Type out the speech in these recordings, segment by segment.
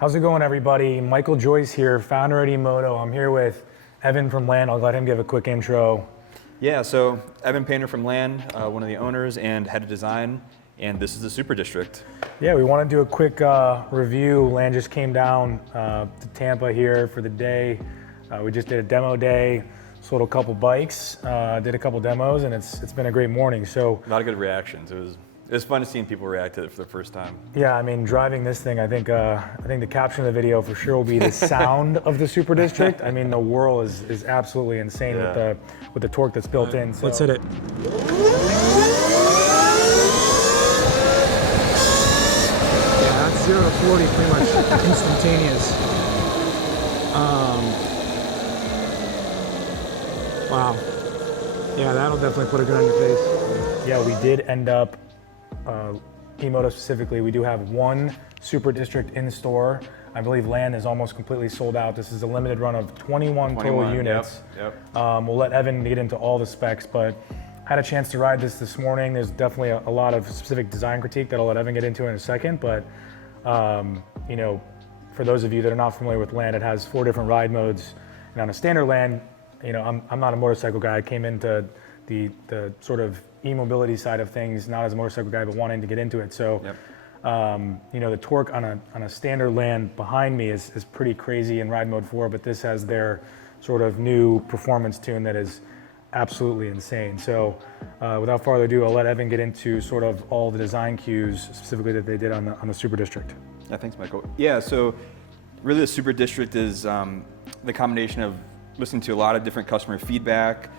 How's it going, everybody? Michael Joyce here, founder at EMoto. I'm here with Evan from Land. I'll let him give a quick intro. Yeah, so Evan Painter from Land, one of the owners and head of design, and this is the Super District. Yeah, we want to do a quick review. Land just came down to Tampa here for the day. We just did a demo day, sold a couple bikes, did a couple demos, and it's been a great morning. So a lot of good reactions. It was fun to see people react to it for the first time. Yeah, I mean, driving this thing, I think the caption of the video for sure will be the sound of the Super District. I mean, the whirl is absolutely insane with the torque that's built in. So. Let's hit it. Yeah, that's 0 to 40 pretty much instantaneous. Wow. Yeah, that'll definitely put a gun in your face. Yeah, we did end up. EMoto specifically, we do have one Super District in store. I believe Land is almost completely sold out. This is a limited run of 21 total units. Yep. We'll let Evan get into all the specs, but I had a chance to ride this morning. There's definitely a lot of specific design critique that I'll let Evan get into in a second, but you know, for those of you that are not familiar with Land, it has 4 different ride modes. And on a standard Land, you know, I'm not a motorcycle guy. I came into the sort of EMobility side of things, not as a motorcycle guy, but wanting to get into it. So, you know, the torque on a standard Land behind me is pretty crazy in ride mode 4, but this has their sort of new performance tune that is absolutely insane. So without farther ado, I'll let Evan get into sort of all the design cues specifically that they did on the Super District. Yeah, thanks, Michael. Yeah, so really the Super District is the combination of listening to a lot of different customer feedback,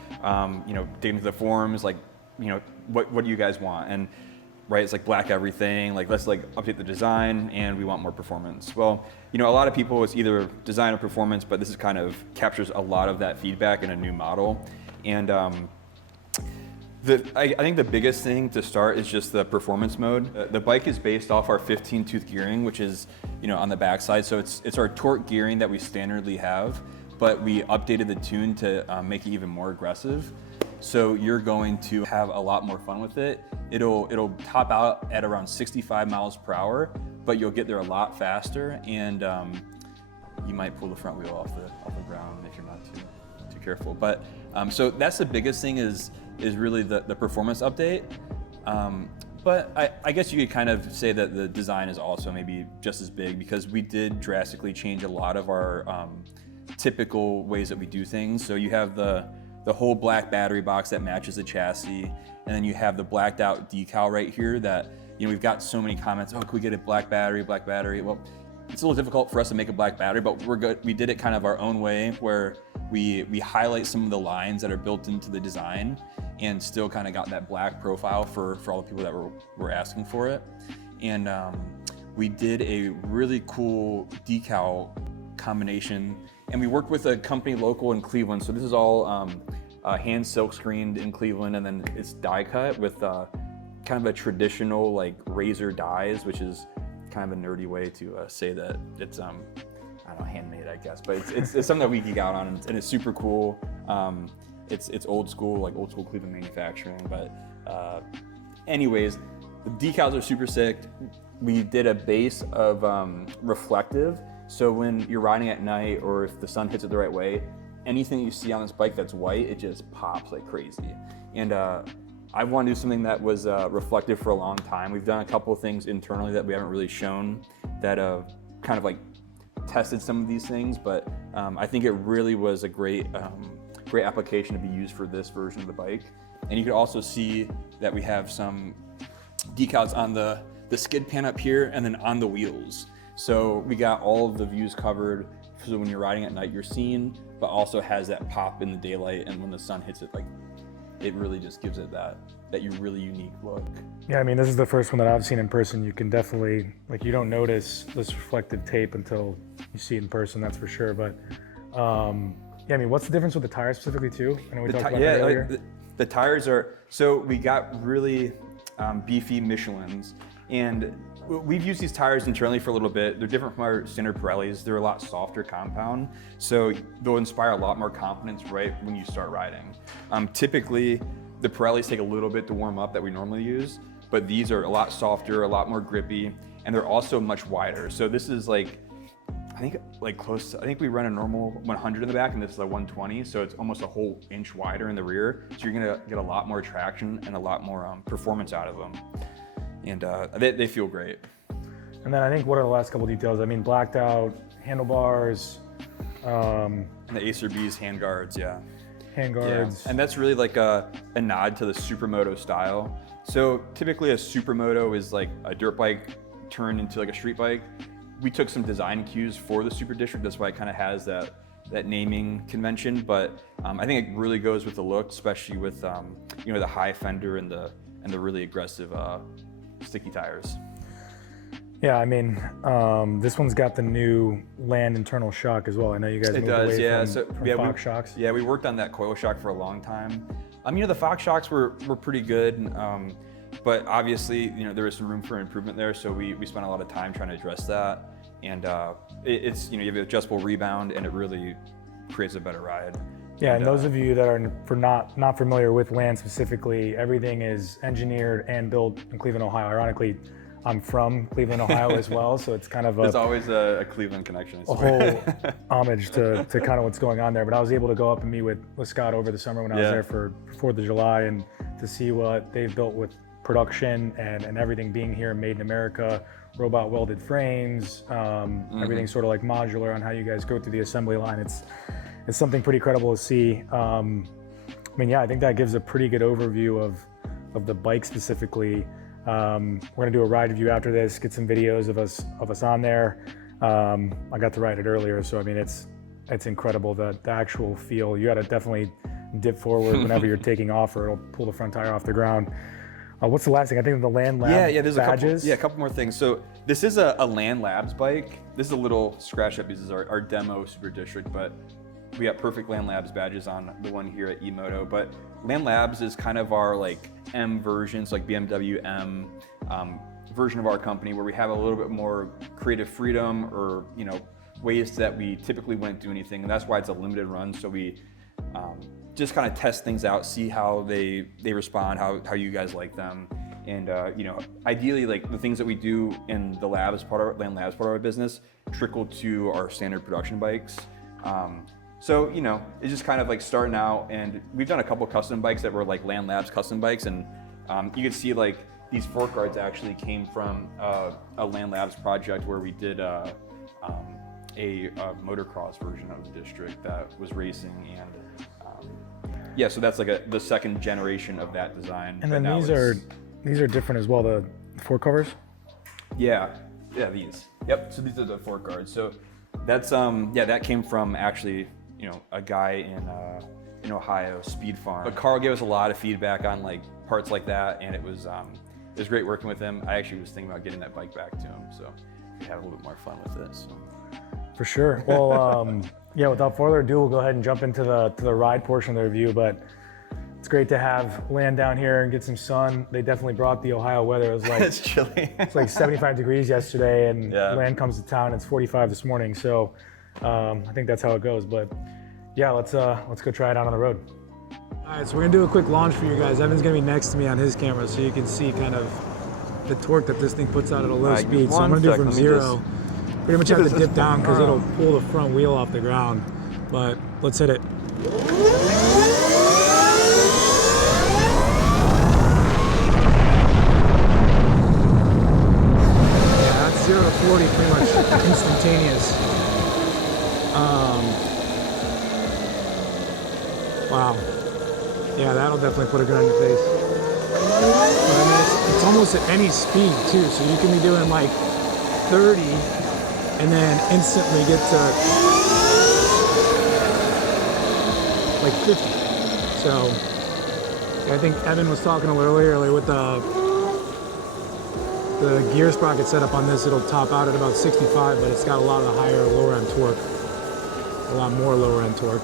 you know, digging into the forums, like, you know, what do you guys want? And right, it's like black everything, like let's like update the design and we want more performance. Well, you know, a lot of people, it's either design or performance, but this is kind of captures a lot of that feedback in a new model. And I think the biggest thing to start is just the performance mode. The bike is based off our 15-tooth gearing, which is, you know, on the backside. So it's our torque gearing that we standardly have, but we updated the tune to make it even more aggressive. So you're going to have a lot more fun with it. It'll top out at around 65 miles per hour, but you'll get there a lot faster, and you might pull the front wheel off the ground if you're not too careful. But so that's the biggest thing is really the performance update. But I guess you could kind of say that the design is also maybe just as big, because we did drastically change a lot of our typical ways that we do things. So you have the whole black battery box that matches the chassis, and then you have the blacked out decal right here that, you know, we've got so many comments, oh, can we get a black battery? Well, it's a little difficult for us to make a black battery, but we're good. We did it kind of our own way, where we highlight some of the lines that are built into the design and still kind of got that black profile for all the people that were asking for it. And we did a really cool decal combination, and we worked with a company local in Cleveland. So this is all hand silk screened in Cleveland, and then it's die cut with kind of a traditional like razor dies, which is kind of a nerdy way to say that it's I don't know, handmade, I guess, but it's something that we geek out on, and it's super cool. It's old school Cleveland manufacturing, but anyways, the decals are super sick. We did a base of reflective, so when you're riding at night or if the sun hits it the right way, anything you see on this bike that's white, it just pops like crazy. And I want to do something that was reflective for a long time. We've done a couple of things internally that we haven't really shown that kind of like tested some of these things, but I think it really was a great application to be used for this version of the bike. And you can also see that we have some decals on the skid pan up here and then on the wheels. So we got all of the views covered, so when you're riding at night you're seen, but also has that pop in the daylight, and when the sun hits it, like, it really just gives it that really unique look. Yeah, I mean, this is the first one that I've seen in person. You can definitely, like, you don't notice this reflective tape until you see it in person, that's for sure. But yeah, I mean, what's the difference with the tires specifically too? I know we talked about that earlier. The tires are, so we got really beefy Michelins, and we've used these tires internally for a little bit. They're different from our standard Pirellis. They're a lot softer compound, so they'll inspire a lot more confidence right when you start riding. Typically, the Pirellis take a little bit to warm up that we normally use, but these are a lot softer, a lot more grippy, and they're also much wider. So this is like, I think like close to, I think we run a normal 100 in the back and this is a 120, so it's almost a whole inch wider in the rear. So you're gonna get a lot more traction and a lot more performance out of them. And they feel great. And then I think, what are the last couple details? I mean, blacked out handlebars. And the Acer B's handguards, yeah. Handguards. Yeah. And that's really like a nod to the Supermoto style. So typically a Supermoto is like a dirt bike turned into like a street bike. We took some design cues for the Super District. That's why it kind of has that naming convention. But I think it really goes with the look, especially with you know, the high fender and the really aggressive sticky tires. Yeah, I mean, this one's got the new Land internal shock as well. I know you guys moved away from Fox shocks. Yeah, we worked on that coil shock for a long time. You know, the Fox shocks were pretty good, but obviously, you know, there was some room for improvement there. So we spent a lot of time trying to address that. And it's, you know, you have an adjustable rebound, and it really creates a better ride. Yeah, and those of you that are not familiar with Land specifically, everything is engineered and built in Cleveland, Ohio. Ironically, I'm from Cleveland, Ohio as well, so it's kind of there's always a Cleveland connection. A whole homage to kind of what's going on there. But I was able to go up and meet with Scott over the summer when I was there for 4th of July, and to see what they've built with production and everything being here, made in America, robot welded frames, everything sort of like modular on how you guys go through the assembly line. It's something pretty credible to see. I mean, yeah, I think that gives a pretty good overview of the bike specifically. We're gonna do a ride review after this, get some videos of us on there. I got to ride it earlier, so I mean, it's incredible, the actual feel. You gotta definitely dip forward whenever you're taking off, or it'll pull the front tire off the ground. What's the last thing? I think the Land Lab there's badges. a couple more things. So this is a Land Labs bike. This is a little scratch up. This is our demo Super District, but we got perfect Land Labs badges on the one here at EMoto. But Land Labs is kind of our like M versions, like BMW M version of our company, where we have a little bit more creative freedom, or, you know, ways that we typically wouldn't do anything. And that's why it's a limited run. So we just kind of test things out, see how they respond, how you guys like them. And you know, ideally, like the things that we do in the labs part of Land Labs part of our business trickle to our standard production bikes. So, you know, it's just kind of like starting out, and we've done a couple custom bikes that were like Land Labs custom bikes, and you can see like these fork guards actually came from a Land Labs project where we did a motocross version of the District that was racing, and yeah, so that's like the second generation of that design. And then these are different as well, the fork covers? Yeah, these. Yep, so these are the fork guards. So that's that came from actually, you know, a guy in Ohio, Speed Farm. But Carl gave us a lot of feedback on like parts like that, and it was great working with him. I actually was thinking about getting that bike back to him, so we have a little bit more fun with it. So. For sure. Well, yeah, without further ado, we'll go ahead and jump into the ride portion of the review. But it's great to have Land down here and get some sun. They definitely brought the Ohio weather. It was like it's chilly. It's like 75 degrees yesterday, and Land comes to town. It's 45 this morning. So I think that's how it goes. But yeah, let's go try it out on the road. All right, so we're gonna do a quick launch for you guys. Evan's gonna be next to me on his camera, so you can see kind of the torque that this thing puts out at a low speed. So I'm gonna do it from 0. Pretty much have to dip down because it'll pull the front wheel off the ground. But let's hit it. Yeah, that's 0 to 40 pretty much instantaneous. Wow. Yeah, that'll definitely put a gun in your face. But I mean, it's almost at any speed too, so you can be doing like 30 and then instantly get to like 50. So yeah, I think Evan was talking a little earlier with the gear sprocket setup on this. It'll top out at about 65, but it's got a lot of higher lower end torque, a lot more lower end torque.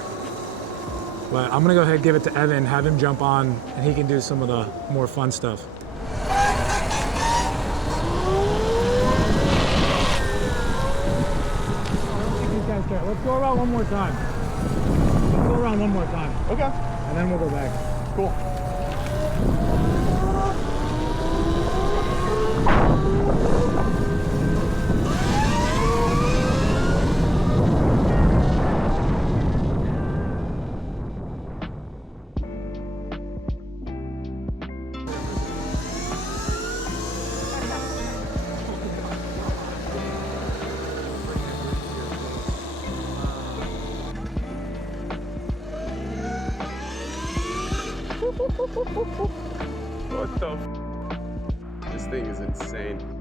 But I'm gonna go ahead and give it to Evan, have him jump on, and he can do some of the more fun stuff. Let's go around one more time. Let's go around one more time. Okay. And then we'll go back. Cool. What the f? This thing is insane.